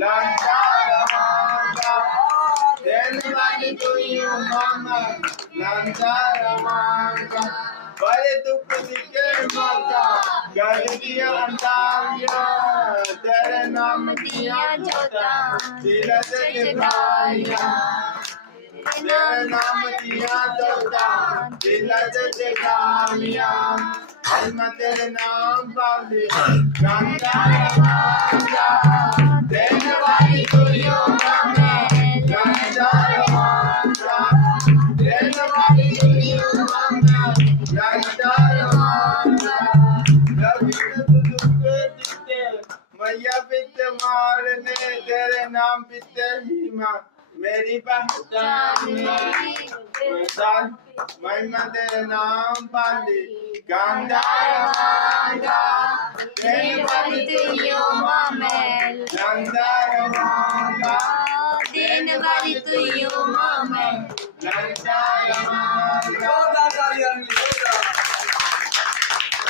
Lancaramanga, Denvani tuyo mama, Lancaramanga, bade dukh dike mata, कर दिया अंदाज़ा, तेरे नाम किया जोता, दिल से दिखाया, तेरे नाम किया जोता, दिल से दिखाया, मैं तेरे नाम पाली, गंगारामांगा, देने वाली तुझो मैं, गंगारामांगा, देने वाली तुझो मैं, गंगारामांगा, मैया पिते मारने तेरे नाम पिते ही माँ मेरी पहचान मैं तेरे नाम पाली गंगा